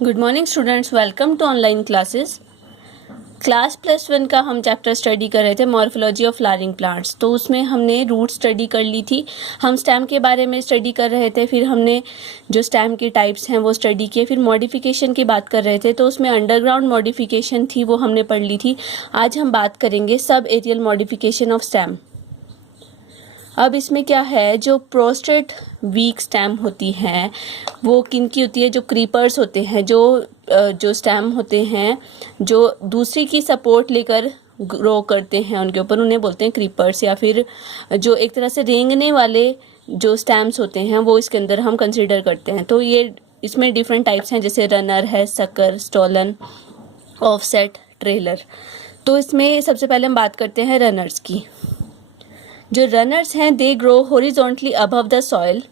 Good morning students, welcome to online classes. Class +1 का हम chapter study कर रहे थे मॉर्फोलॉजी ऑफ फ्लावरिंग प्लांट्स। तो उसमें हमने रूट स्टडी कर ली थी, हम स्टेम के बारे में स्टडी कर रहे थे, फिर हमने जो स्टेम के टाइप्स हैं वो स्टडी किए, फिर मॉडिफिकेशन की बात कर रहे थे। तो उसमें अंडरग्राउंड मॉडिफिकेशन थी वो हमने पढ़ ली थी। आज हम बात करेंगे sub aerial modification of stem. अब इसमें क्या है, जो प्रोस्ट्रेट वीक स्टेम होती हैं वो किन की होती है? जो क्रीपर्स होते हैं, जो स्टेम होते हैं जो दूसरी की सपोर्ट लेकर ग्रो करते हैं, उनके ऊपर उन्हें बोलते हैं क्रीपर्स। या फिर जो एक तरह से रेंगने वाले जो स्टेम्स होते हैं वो इसके अंदर हम कंसिडर करते हैं। तो ये इसमें डिफरेंट टाइप्स हैं, जैसे रनर है, सकर, स्टोलन, ऑफसेट, ट्रेलर। तो इसमें सबसे पहले हम बात करते हैं रनर्स की। जो रनर्स हैं they grow horizontally above the soil.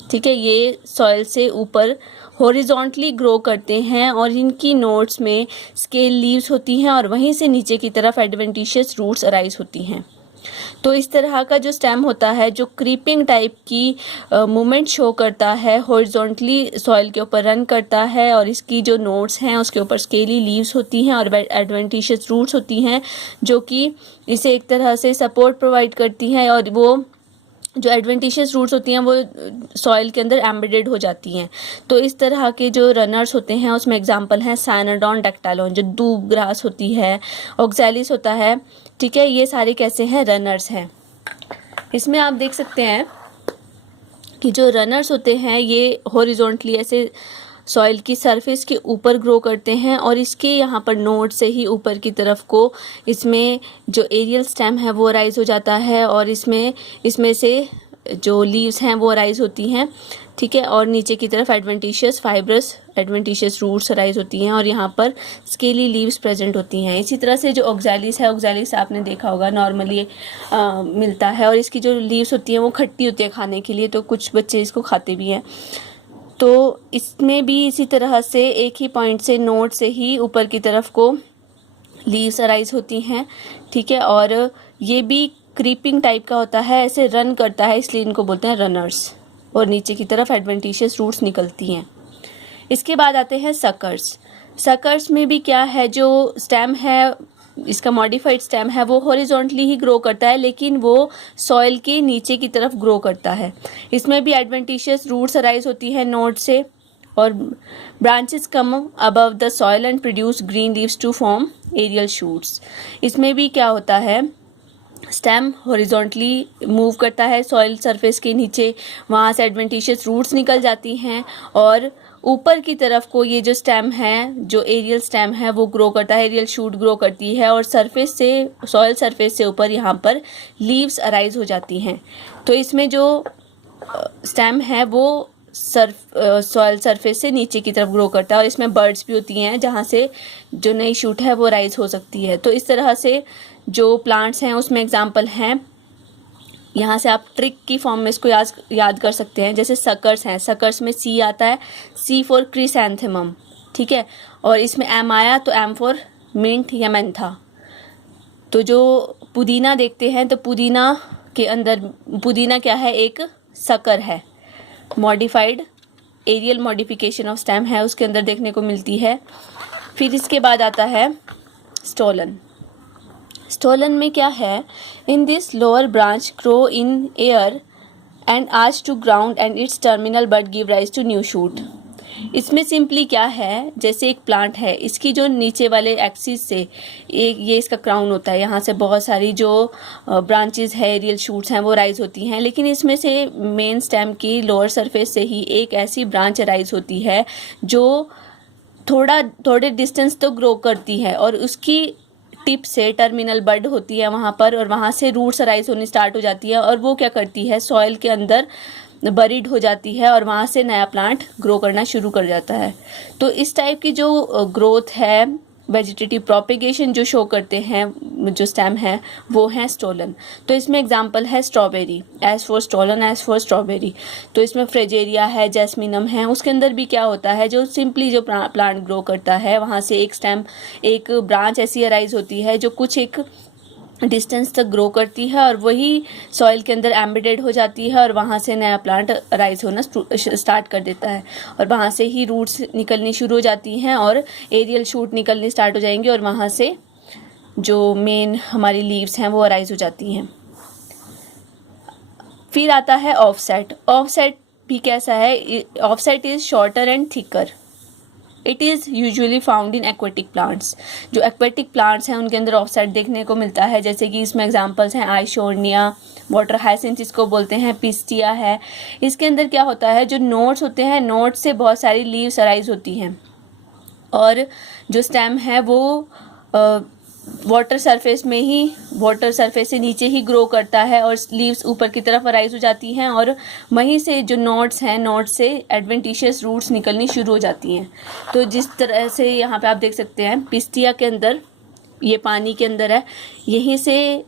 ठीक है, ये सॉइल से ऊपर हॉरिजॉन्टली ग्रो करते हैं और इनकी नोड्स में स्केल लीव्स होती हैं और वहीं से नीचे की तरफ एडवेंटिशियस रूट्स अराइज होती हैं। तो इस तरह का जो स्टेम होता है जो क्रीपिंग टाइप की मूवमेंट शो करता है, हॉरिजॉन्टली सॉइल के ऊपर रन करता है और इसकी जो नोड्स हैं उसके ऊपर स्केली लीव्स होती हैं और एडवेंटिशियस रूट्स होती हैं जो कि इसे एक तरह से सपोर्ट प्रोवाइड करती हैं, और वो जो एडवेंटिशियस रूट्स होती हैं वो सॉइल के अंदर एम्बेडेड हो जाती हैं। तो इस तरह के जो रनर्स होते हैं उसमें एग्जांपल हैं साइनोडॉन, डेक्टालोन, जो दूब ग्रास होती है, ऑक्सैलिस होता है। ठीक है, ये सारे कैसे हैं? रनर्स हैं। इसमें आप देख सकते हैं कि जो रनर्स होते हैं ये हॉरिजॉन्टली ऐसे सॉइल की सरफेस के ऊपर ग्रो करते हैं और इसके यहाँ पर नोड से ही ऊपर की तरफ को इसमें जो एरियल स्टेम है वो राइज हो जाता है और इसमें से जो लीव्स हैं वो राइज होती हैं। ठीक है, और नीचे की तरफ adventitious fibrous adventitious roots rise होती हैं और यहाँ पर स्केली लीव्स प्रेजेंट होती हैं। इसी तरह से जो ऑक्सैलिस है, ऑक्सैलिस आपने देखा होगा नॉर्मली मिलता है और इसकी जो लीव्स होती हैं वो खट्टी होती है खाने के लिए, तो कुछ बच्चे इसको खाते भी हैं। तो इसमें भी इसी तरह से एक ही पॉइंट से नोड से ही ऊपर की तरफ को लीव्स अराइज होती हैं। ठीक है, और ये भी क्रीपिंग टाइप का होता है, ऐसे रन करता है, इसलिए इनको बोलते हैं रनर्स, और नीचे की तरफ एडवेंटिशियस रूट्स निकलती हैं। इसके बाद आते हैं सकर्स। सकर्स में भी क्या है, जो स्टेम है इसका मॉडिफाइड स्टेम है वो हॉरिजॉन्टली ही ग्रो करता है लेकिन वो सॉइल के नीचे की तरफ ग्रो करता है। इसमें भी एडवेंटिशियस रूट्स अराइज होती है नोड से और branches come above the soil and produce green leaves to form aerial shoots. इसमें भी क्या होता है, स्टेम हॉरिजॉन्टली मूव करता है सॉइल सरफेस के नीचे, वहाँ से एडवेंटिशियस रूट्स निकल जाती हैं और ऊपर की तरफ को ये जो स्टेम है, जो एरियल स्टेम है वो ग्रो करता है, एरियल शूट ग्रो करती है और सरफेस से, सॉइल सरफेस से ऊपर यहाँ पर लीव्स अराइज हो जाती हैं। तो इसमें जो स्टेम है वो सॉइल सरफेस से नीचे की तरफ ग्रो करता है और इसमें बर्ड्स भी होती हैं जहाँ से जो नई शूट है वो राइज हो सकती है। तो इस तरह से जो प्लांट्स हैं उसमें एग्जाम्पल हैं, यहाँ से आप ट्रिक की फॉर्म में इसको याद कर सकते हैं। जैसे सकर्स हैं, सकर्स में सी आता है, सी फॉर क्रिसैंथेमम। ठीक है, और इसमें एम आया तो एम फॉर मिंट या मेंथा। तो जो पुदीना देखते हैं तो पुदीना के अंदर पुदीना क्या है, एक सकर है, modified aerial modification of stem है, उसके अंदर देखने को मिलती है। फिर इसके बाद आता है स्टोलन। स्टोलन में क्या है, in this lower branch grow in air and arch to ground and its terminal bud give rise to new shoot. इसमें सिंपली क्या है, जैसे एक प्लांट है, इसकी जो नीचे वाले एक्सिस से ये इसका क्राउन होता है, यहाँ से बहुत सारी जो ब्रांचेस है, एरियल शूट्स हैं वो राइज होती हैं, लेकिन इसमें से मेन स्टेम की लोअर सरफेस से ही एक ऐसी ब्रांच राइज होती है जो थोड़े डिस्टेंस तो ग्रो करती है और उसकी टिप से टर्मिनल बड होती है वहाँ पर और वहाँ से रूट्स अराइज होनी स्टार्ट हो जाती है और वो क्या करती है, सॉइल के अंदर बरीड हो जाती है और वहाँ से नया प्लांट ग्रो करना शुरू कर जाता है। तो इस टाइप की जो ग्रोथ है, वेजिटेटिव प्रोपेगेशन जो शो करते हैं जो स्टेम है वो है स्टोलन। तो इसमें एग्जांपल है strawberry, as for stolon as for strawberry. तो इसमें फ्रेजेरिया है, जैस्मिनम है, उसके अंदर भी क्या होता है, जो सिंपली जो प्लांट ग्रो करता है वहाँ से एक स्टेम, एक ब्रांच ऐसी अराइज होती है जो कुछ एक डिस्टेंस तक ग्रो करती है और वही सॉइल के अंदर एम्बेडेड हो जाती है और वहाँ से नया प्लांट राइज होना स्टार्ट कर देता है और वहाँ से ही रूट्स निकलनी शुरू हो जाती हैं और एरियल शूट निकलनी स्टार्ट हो जाएंगी और वहाँ से जो मेन हमारी लीव्स हैं वो अराइज हो जाती हैं। फिर आता है ऑफसेट। ऑफसेट भी कैसा है? Offset is shorter and thicker. It is usually found in aquatic plants. जो एक्वेटिक प्लांट्स हैं उनके अंदर ऑफसेट देखने को मिलता है, जैसे कि इसमें एग्जांपल्स हैं आइशोर्निया, वाटर हाइसिंथ इसको बोलते हैं, पिस्टिया है। इसके अंदर क्या होता है, जो नोड्स होते हैं, नोड्स से बहुत सारी लीव्स अराइज होती हैं और जो स्टेम है वो वाटर सरफेस से नीचे ही ग्रो करता है और लीव्स ऊपर की तरफ अराइज हो जाती हैं और वहीं से जो नोड्स हैं, नोड्स से एडवेंटिशियस रूट्स निकलनी शुरू हो जाती हैं। तो जिस तरह से यहाँ पे आप देख सकते हैं पिस्टिया के अंदर, ये पानी के अंदर है, यहीं से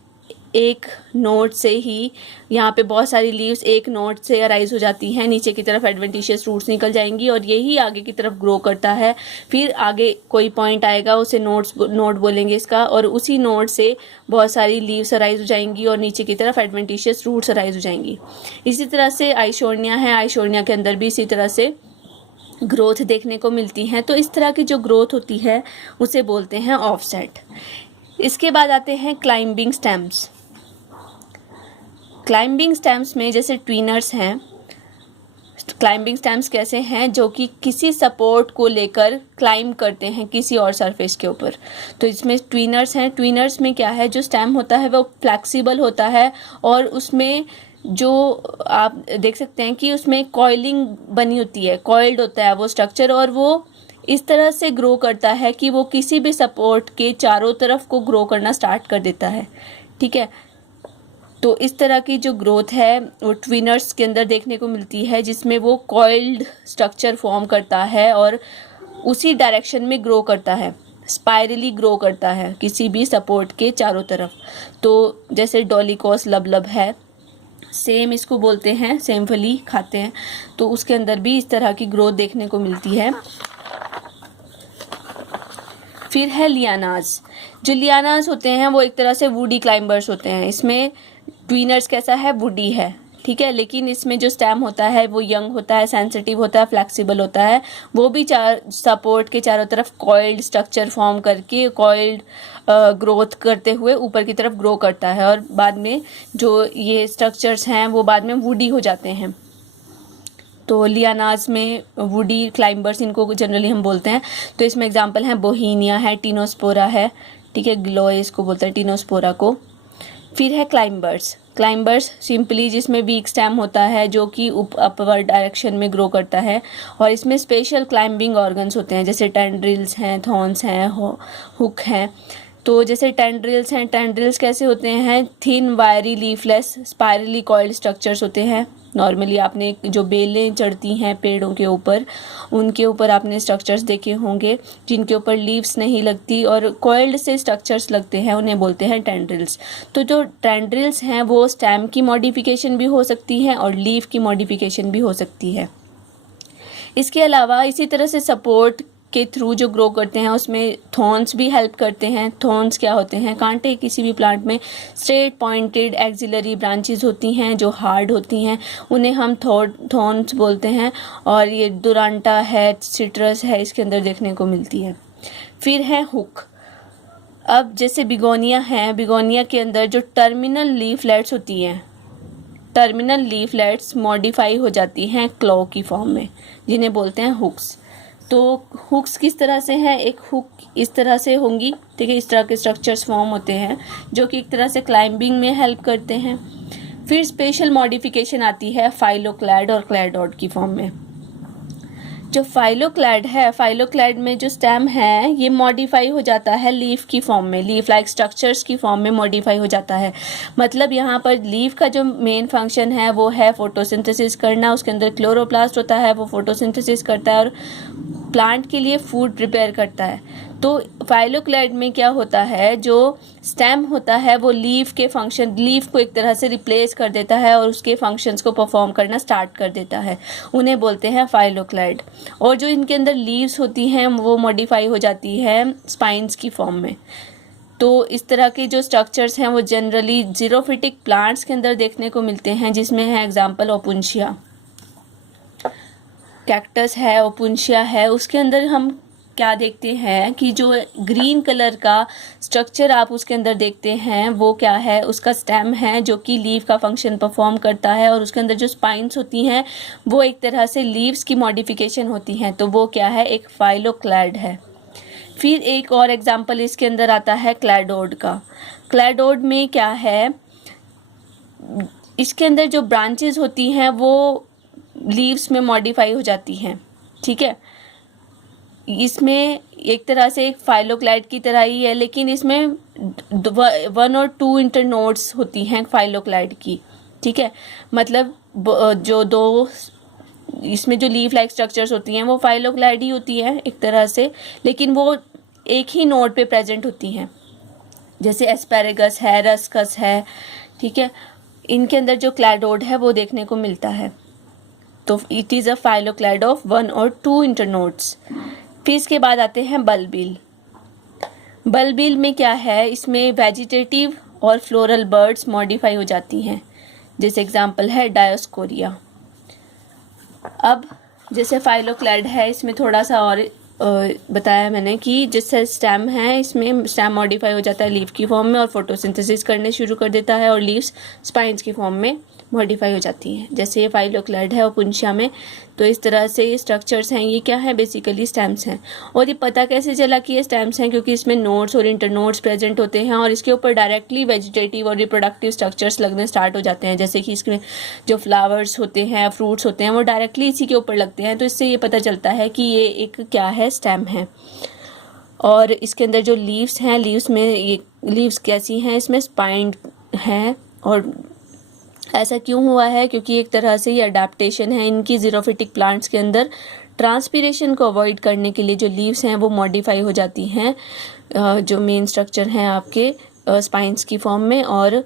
एक नोड से ही यहाँ पे बहुत सारी लीव्स एक नोड से अराइज हो जाती हैं, नीचे की तरफ एडवेंटिशियस रूट्स निकल जाएंगी और यही आगे की तरफ ग्रो करता है। फिर आगे कोई पॉइंट आएगा, उसे नोड बोलेंगे इसका, और उसी नोड से बहुत सारी लीव्स अराइज हो जाएंगी और नीचे की तरफ एडवेंटिशियस रूट्स अराइज हो जाएंगी। इसी तरह से आइशोर्निया है, आइशोर्निया के अंदर भी इसी तरह से ग्रोथ देखने को मिलती है। तो इस तरह की जो ग्रोथ होती है उसे बोलते हैं ऑफसेट। इसके बाद आते हैं क्लाइंबिंग स्टेम्स। क्लाइंबिंग स्टेम्स में जैसे ट्विनर्स हैं, क्लाइंबिंग स्टेम्स कैसे हैं, जो कि किसी सपोर्ट को लेकर क्लाइंब करते हैं किसी और सरफेस के ऊपर। तो इसमें ट्विनर्स हैं। ट्विनर्स में क्या है, जो स्टेम होता है वो फ्लेक्सिबल होता है और उसमें जो आप देख सकते हैं कि उसमें कॉइलिंग बनी होती है, कॉइल्ड होता है वो स्ट्रक्चर, और वो इस तरह से ग्रो करता है कि वो किसी भी सपोर्ट के चारों तरफ को ग्रो करना स्टार्ट कर देता है। ठीक है, तो इस तरह की जो ग्रोथ है वो ट्विनर्स के अंदर देखने को मिलती है, जिसमें वो कॉइल्ड स्ट्रक्चर फॉर्म करता है और उसी डायरेक्शन में ग्रो करता है, स्पाइरली ग्रो करता है किसी भी सपोर्ट के चारों तरफ। तो जैसे डॉलिकोस लबलब है, सेम इसको बोलते हैं, सेम फली खाते हैं, तो उसके अंदर भी इस तरह की ग्रोथ देखने को मिलती है। फिर है लियानाज। जो लियानाज होते हैं वो एक तरह से वुडी क्लाइंबर्स होते हैं। इसमें ट्विनर्स कैसा है, वुडी है, ठीक है, लेकिन इसमें जो स्टेम होता है वो यंग होता है, सेंसिटिव होता है, फ्लेक्सिबल होता है। वो भी सपोर्ट के चारों तरफ कॉइल्ड स्ट्रक्चर फॉर्म करके कॉइल्ड ग्रोथ करते हुए ऊपर की तरफ ग्रो करता है और बाद में जो ये स्ट्रक्चर्स हैं वो बाद में वुडी हो जाते हैं। तो लियानाज में वुडी क्लाइंबर्स इनको जनरली हम बोलते हैं। तो इसमें एग्जांपल हैं बोहीनिया है, टीनोस्पोरा है, ठीक है, ग्लोए इसको बोलते हैं टीनोस्पोरा को। फिर है क्लाइंबर्स। क्लाइंबर्स सिंपली जिसमें वीक स्टेम होता है जो कि अपवर्ड डायरेक्शन में ग्रो करता है और इसमें स्पेशल क्लाइंबिंग ऑर्गन्स होते हैं, जैसे टेंड्रिल्स हैं, थॉर्न्स हैं, हुक हैं। तो जैसे टेंड्रिल्स हैं, टेंड्रिल्स कैसे होते हैं, थिन वायरी लीफलेस स्पाइरली कॉइल्ड स्ट्रक्चर्स होते हैं। नॉर्मली आपने जो बेलें चढ़ती हैं पेड़ों के ऊपर, उनके ऊपर आपने स्ट्रक्चर्स देखे होंगे जिनके ऊपर लीव्स नहीं लगती और कॉइल्ड से स्ट्रक्चर्स लगते हैं, उन्हें बोलते हैं टेंड्रिल्स। तो जो टेंड्रिल्स हैं वो स्टेम की मॉडिफिकेशन भी हो सकती है और लीफ की मॉडिफिकेशन भी हो सकती है। इसके अलावा इसी तरह से सपोर्ट के थ्रू जो ग्रो करते हैं उसमें थॉर्न्स भी हेल्प करते हैं। थॉर्न्स क्या होते हैं, कांटे किसी भी प्लांट में स्ट्रेट पॉइंटेड एक्सिलरी ब्रांचेस होती हैं जो हार्ड होती हैं, उन्हें हम थॉर्न्स बोलते हैं। और ये डुरांटा है, सिट्रस है, इसके अंदर देखने को मिलती है। फिर है हुक। अब जैसे बिगोनिया है, बिगोनिया के अंदर जो टर्मिनल लीफलेट्स होती हैं, टर्मिनल लीफलेट्स मॉडिफाई हो जाती हैं क्लॉ की फॉर्म में, जिन्हें बोलते हैं हुक्स। तो हुक्स किस तरह से हैं, एक हुक इस तरह से होंगी, ठीक है, इस तरह के स्ट्रक्चर्स फॉर्म होते हैं जो कि एक तरह से क्लाइंबिंग में हेल्प करते हैं। फिर स्पेशल मॉडिफिकेशन आती है फाइलोक्लैड और क्लैडोड की फॉर्म में। जो फाइलोक्लैड है, फाइलोक्लैड में जो स्टेम है ये मॉडिफाई हो जाता है लीफ की फॉर्म में, लीफ लाइक स्ट्रक्चर्स की फॉर्म में मॉडिफाई हो जाता है। मतलब यहाँ पर लीफ का जो मेन फंक्शन है वो है फोटोसिंथेसिस करना, उसके अंदर क्लोरोप्लास्ट होता है, वो फोटोसिंथेसिस करता है और प्लांट के लिए फूड प्रिपेयर करता है। तो फाइलोक्लैड में क्या होता है, जो स्टेम होता है वो लीफ के फंक्शन, लीफ को एक तरह से रिप्लेस कर देता है और उसके फंक्शंस को परफॉर्म करना स्टार्ट कर देता है, उन्हें बोलते हैं फाइलोक्लैड। और जो इनके अंदर लीव्स होती हैं वो मॉडिफाई हो जाती है स्पाइन्स की फॉर्म में। तो इस तरह के जो स्ट्रक्चर्स हैं वो जनरली जीरोफिटिक प्लांट्स के अंदर देखने को मिलते हैं, जिसमें है एग्जांपल ओपुंशिया, कैक्टस है, ओपुंशिया है। उसके अंदर हम क्या देखते हैं कि जो ग्रीन कलर का स्ट्रक्चर आप उसके अंदर देखते हैं वो क्या है, उसका स्टेम है जो कि लीफ का फंक्शन परफॉर्म करता है, और उसके अंदर जो स्पाइंस होती हैं वो एक तरह से लीव्स की मॉडिफिकेशन होती हैं, तो वो क्या है, एक फाइलोक्लैड है। फिर एक और एग्जांपल इसके अंदर आता है क्लैडोड का। क्लैडोड में क्या है, इसके अंदर जो ब्रांचेस होती हैं वो लीव्स में मॉडिफाई हो जाती हैं, ठीक है। इसमें एक तरह से एक फाइलोक्लैड की तरह ही है, लेकिन इसमें 1 और 2 इंटरनोड्स होती हैं फाइलोक्लैड की, ठीक है। मतलब जो दो इसमें जो लीफ लाइक स्ट्रक्चर्स होती हैं वो फाइलोक्लैड ही होती हैं एक तरह से, लेकिन वो एक ही नोड पे प्रेजेंट होती हैं, जैसे एस्पैरेगस है, रस्कस है, ठीक है। इनके अंदर जो क्लैडोड है वो देखने को मिलता है, तो it is a phylloclade of 1 और 2 इंटरनोड्स। फिर इसके बाद आते हैं बल्बिल। बल्बिल में क्या है, इसमें वेजिटेटिव और फ्लोरल बर्ड्स मॉडिफाई हो जाती हैं, जैसे एग्जांपल है डायोस्कोरिया। अब जैसे फाइलोक्लैड है, इसमें थोड़ा सा और बताया मैंने कि जिससे स्टेम है, इसमें स्टेम मॉडिफाई हो जाता है लीफ की फॉर्म में और फोटोसिंथेसिस करने शुरू कर देता है, और लीव्स स्पाइंस की फॉर्म में मॉडिफाई हो जाती हैं, जैसे ये फाइलोक्लैड है ओपुंशिया में। तो इस तरह से ये स्ट्रक्चर्स हैं, ये क्या है, बेसिकली स्टेम्स हैं। और ये पता कैसे चला कि ये स्टेम्स हैं, क्योंकि इसमें नोड्स और इंटरनोड्स प्रेजेंट होते हैं और इसके ऊपर डायरेक्टली वेजिटेटिव और रिप्रोडक्टिव स्ट्रक्चर्स लगने स्टार्ट हो जाते हैं, जैसे कि इसमें जो फ्लावर्स होते हैं, फ्रूट्स होते हैं, वो डायरेक्टली इसी के ऊपर लगते हैं। तो इससे ये पता चलता है कि ये एक क्या है, स्टेम है। और इसके अंदर जो लीव्स हैं, लीव्स में ये लीव्स कैसी हैं, इसमें स्पाइंड हैं। और ऐसा क्यों हुआ है, क्योंकि एक तरह से ये अडेप्टेशन है इनकी जीरोफिटिक प्लांट्स के अंदर। ट्रांसपीरेशन को अवॉइड करने के लिए जो लीव्स हैं वो मॉडिफाई हो जाती हैं, जो मेन स्ट्रक्चर हैं आपके स्पाइंस की फॉर्म में, और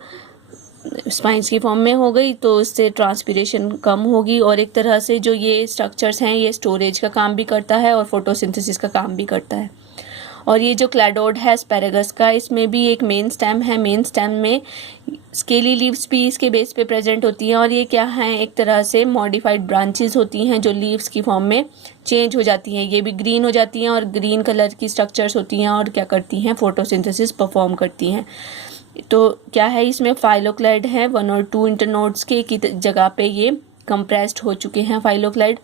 स्पाइंस की फॉर्म में हो गई तो इससे ट्रांसपीरेशन कम होगी। और एक तरह से जो ये स्ट्रक्चर्स हैं ये स्टोरेज का काम भी करता है और फोटोसिंथेसिस का काम भी करता है। और ये जो क्लैडोड है एस्पैरेगस का, इसमें भी एक मेन स्टेम है। मेन स्टेम में स्केली लीव्स भी इसके बेस पे प्रेजेंट होती हैं, और ये क्या है, एक तरह से मॉडिफाइड ब्रांचेस होती हैं जो लीव्स की फॉर्म में चेंज हो जाती हैं। ये भी ग्रीन हो जाती हैं और ग्रीन कलर की स्ट्रक्चर्स होती हैं और क्या करती हैं, फोटोसिंथेसिस परफॉर्म करती हैं। तो क्या है, इसमें फाइलोक्लैड है 1 और 2 इंटरनोड्स के की जगह पे ये कंप्रेस्ड हो चुके हैं फाइलोक्लैड।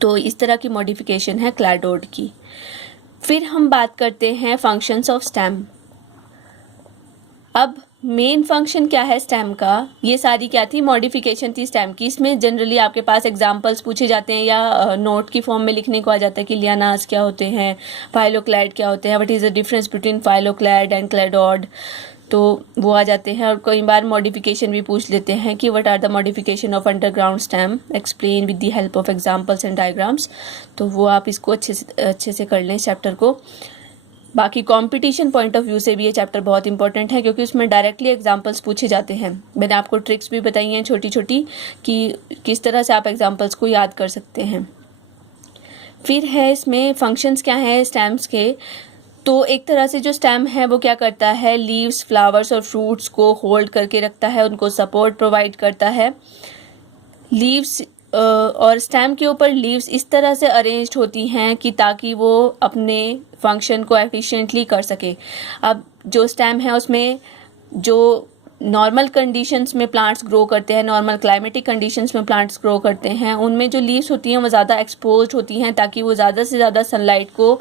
तो इस तरह की मॉडिफिकेशन है क्लैडोड की। फिर हम बात करते हैं फंक्शंस ऑफ स्टेम। अब मेन फंक्शन क्या है स्टेम का, ये सारी क्या थी, मॉडिफिकेशन थी स्टेम की। इसमें जनरली आपके पास एग्जांपल्स पूछे जाते हैं या नोट की फॉर्म में लिखने को आ जाता है कि लियानास क्या होते हैं, फाइलोक्लैड क्या होते हैं, what is the difference between phylloclade and cladode, तो वो आ जाते हैं। और कई बार मॉडिफिकेशन भी पूछ लेते हैं कि what are the modification of underground stem, explain with the help of examples and diagrams. तो वो आप इसको अच्छे से कर लें इस चैप्टर को। बाकी कंपटीशन पॉइंट ऑफ व्यू से भी ये चैप्टर बहुत इंपॉर्टेंट है, क्योंकि उसमें डायरेक्टली एग्जांपल्स पूछे जाते हैं। मैंने आपको ट्रिक्स भी बताई हैं छोटी छोटी कि किस तरह से आप एग्जांपल्स को याद कर सकते हैं। फिर है इसमें फंक्शंस क्या हैं स्टेम्स के। तो एक तरह से जो स्टेम है वो क्या करता है, लीव्स, फ्लावर्स और फ्रूट्स को होल्ड करके रखता है, उनको सपोर्ट प्रोवाइड करता है। लीव्स और स्टेम के ऊपर लीव्स इस तरह से अरेंज्ड होती हैं कि ताकि वो अपने फंक्शन को एफिशिएंटली कर सके। अब जो स्टेम है उसमें जो नॉर्मल कंडीशंस में प्लांट्स ग्रो करते हैं, नॉर्मल क्लाइमेटिक कंडीशंस में प्लांट्स ग्रो करते हैं, उनमें जो लीव्स होती हैं वो ज़्यादा एक्सपोज्ड होती हैं ताकि वो ज़्यादा से ज़्यादा सनलाइट को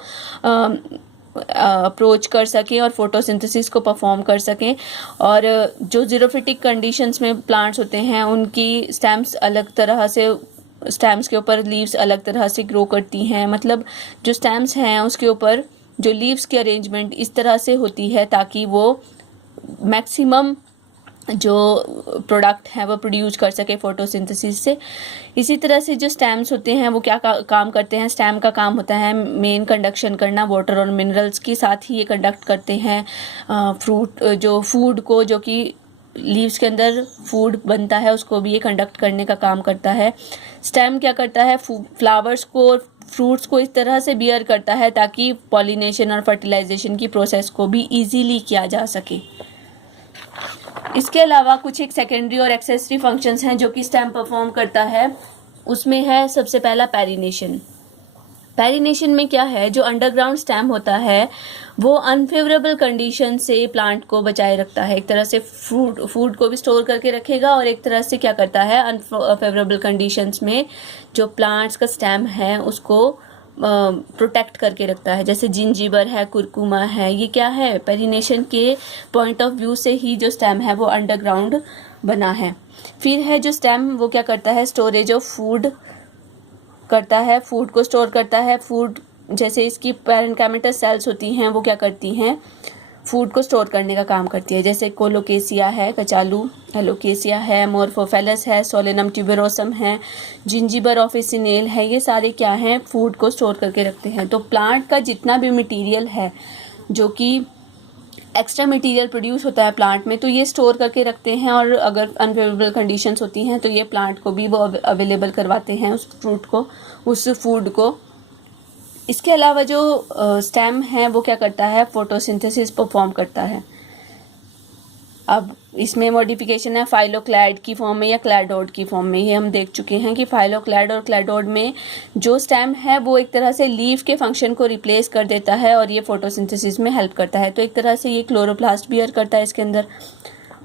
अप्रोच कर सकें और फोटोसिंथेसिस को परफॉर्म कर सकें। और जो जीरोफिटिक कंडीशंस में प्लांट्स होते हैं उनकी स्टेम्स अलग तरह से, स्टेम्स के ऊपर लीव्स अलग तरह से ग्रो करती हैं। मतलब जो स्टेम्स हैं उसके ऊपर जो लीव्स की अरेंजमेंट इस तरह से होती है ताकि वो मैक्सिमम जो प्रोडक्ट है वो प्रोड्यूस कर सके फोटोसिंथेसिस से। इसी तरह से जो स्टेम्स होते हैं वो क्या काम करते हैं, स्टेम का काम होता है मेन कंडक्शन करना वाटर और मिनरल्स के साथ ही ये कंडक्ट करते हैं फ्रूट जो फूड को, जो कि लीव्स के अंदर फूड बनता है उसको भी ये कंडक्ट करने का काम करता है। स्टेम क्या करता है, फ्लावर्स को फ्रूट्स को इस तरह से बियर करता है ताकि पॉलिनेशन और फर्टिलाइजेशन की प्रोसेस को भी इजीली किया जा सके। इसके अलावा कुछ एक सेकेंडरी और एक्सेसरी फंक्शंस हैं जो कि स्टेम परफॉर्म करता है। उसमें है सबसे पहला पेरिनेशन। पेरिनेशन में क्या है, जो अंडरग्राउंड स्टेम होता है वो अनफेवरेबल कंडीशन से प्लांट को बचाए रखता है। एक तरह से फूड को भी स्टोर करके रखेगा और एक तरह से क्या करता है, अनफेवरेबल कंडीशंस में जो प्लांट्स का स्टेम है उसको प्रोटेक्ट करके रखता है। जैसे जिंजीबर है, कुरकुमा है, ये क्या है, पेरिनेशन के पॉइंट ऑफ व्यू से ही जो स्टेम है वो अंडरग्राउंड बना है। फिर है जो स्टेम वो क्या करता है, स्टोरेज ऑफ फूड करता है, फूड को स्टोर करता है। फूड जैसे इसकी पैरेन्काइमेटस सेल्स होती हैं वो क्या करती हैं, फूड को स्टोर करने का काम करती है। जैसे कोलोकेसिया है, कचालू एलोकेसिया है, मोर्फोफेलस है, सोलेनम ट्यूबेरोसम है, जिंजीबर ऑफिसिनेल है, ये सारे क्या हैं, फूड को स्टोर करके रखते हैं। तो प्लांट का जितना भी मटेरियल है जो कि एक्स्ट्रा मटेरियल प्रोड्यूस होता है प्लांट में, तो ये स्टोर करके रखते हैं और अगर अनफेवरेबल कंडीशंस होती हैं तो ये प्लांट को भी वो अवेलेबल करवाते हैं उस फ्रूट को, उस फूड को। इसके अलावा जो स्टेम है वो क्या करता है, फोटोसिंथेसिस परफॉर्म करता है। अब इसमें मॉडिफिकेशन है फाइलोक्लैड की फॉर्म में या क्लैडोड की फॉर्म में। ये हम देख चुके हैं कि फाइलोक्लैड और क्लैडोड में जो स्टेम है वो एक तरह से लीफ के फंक्शन को रिप्लेस कर देता है और ये फोटोसिंथेसिस में हेल्प करता है। तो एक तरह से ये क्लोरोप्लास्ट बियर करता है इसके अंदर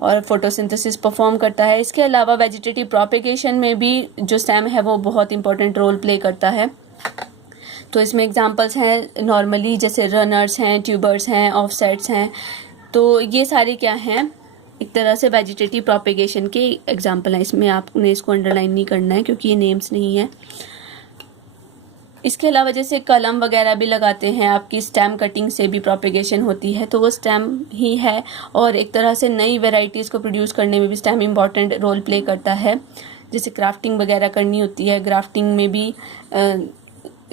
और फोटोसिंथेसिस परफॉर्म करता है। इसके अलावा वेजिटेटिव प्रोपेगेशन में भी जो स्टेम है वो बहुत इंपॉर्टेंट रोल प्ले करता है। तो इसमें एग्जांपल्स हैं नॉर्मली, जैसे रनर्स हैं, ट्यूबर्स हैं, ऑफसेट्स हैं। तो ये सारे क्या हैं, एक तरह से वेजिटेटिव प्रोपेगेशन के एग्जांपल हैं। इसमें आपने इसको अंडरलाइन नहीं करना है क्योंकि ये नेम्स नहीं है। इसके अलावा जैसे कलम वगैरह भी लगाते हैं, आपकी स्टेम कटिंग से भी प्रोपेगेशन होती है, तो वो स्टेम ही है। और एक तरह से नई वेराइटीज़ को प्रोड्यूस करने में भी स्टेम इम्पॉर्टेंट रोल प्ले करता है। जैसे क्राफ्टिंग वगैरह करनी होती है, ग्राफ्टिंग में भी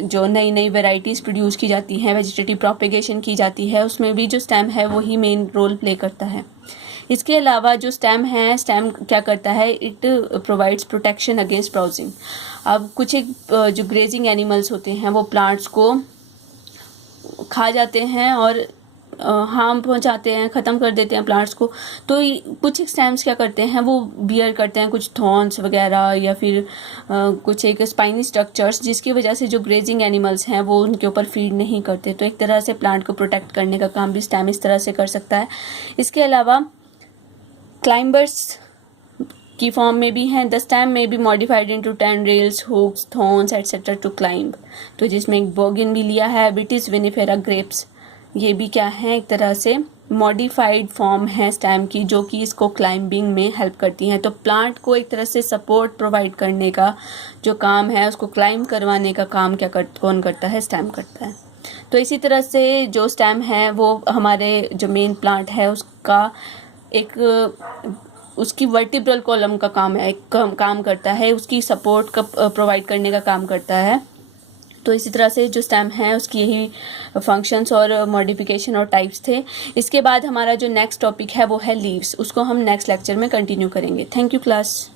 जो नई नई वेराइटीज़ प्रोड्यूस की जाती हैं, वेजिटेटिव प्रोपेगेशन की जाती है, उसमें भी जो स्टेम है वही मेन रोल प्ले करता है। इसके अलावा जो स्टेम है, स्टेम क्या करता है, it provides protection against browsing. अब कुछ एक जो ग्रेजिंग एनिमल्स होते हैं वो प्लांट्स को खा जाते हैं और हार्म पहुंचाते हैं, ख़त्म कर देते हैं प्लांट्स को। तो कुछ एक स्टेम्स क्या करते हैं, वो बियर करते हैं कुछ थॉर्न्स वगैरह या फिर कुछ एक स्पाइनी स्ट्रक्चर्स, जिसकी वजह से जो ग्रेजिंग एनिमल्स हैं वो उनके ऊपर फीड नहीं करते। तो एक तरह से प्लांट को प्रोटेक्ट करने का काम भी स्टेम इस तरह से कर सकता है। इसके अलावा क्लाइंबर्स की फॉर्म में भी हैं। द स्टेम में be modified into tendrils, hooks, thorns etcetera to climb. तो जिसमें एक बोगनविलिया है, विटिस विनिफेरा ग्रेप्स, ये भी क्या है, एक तरह से मॉडिफाइड फॉर्म है स्टेम की जो कि इसको क्लाइंबिंग में हेल्प करती हैं। तो प्लांट को एक तरह से सपोर्ट प्रोवाइड करने का जो काम है, उसको क्लाइंब करवाने का काम कौन करता है, स्टेम करता है। तो इसी तरह से जो स्टेम है वो हमारे जो मेन प्लांट है उसका एक उसकी वर्टिब्रल कॉलम का काम है, काम करता है, उसकी सपोर्ट का प्रोवाइड करने का काम करता है। तो इसी तरह से जो स्टेम है उसकी यही फंक्शंस और मॉडिफिकेशन और टाइप्स थे। इसके बाद हमारा जो नेक्स्ट टॉपिक है वो है लीव्स। उसको हम नेक्स्ट लेक्चर में कंटिन्यू करेंगे। Thank you class.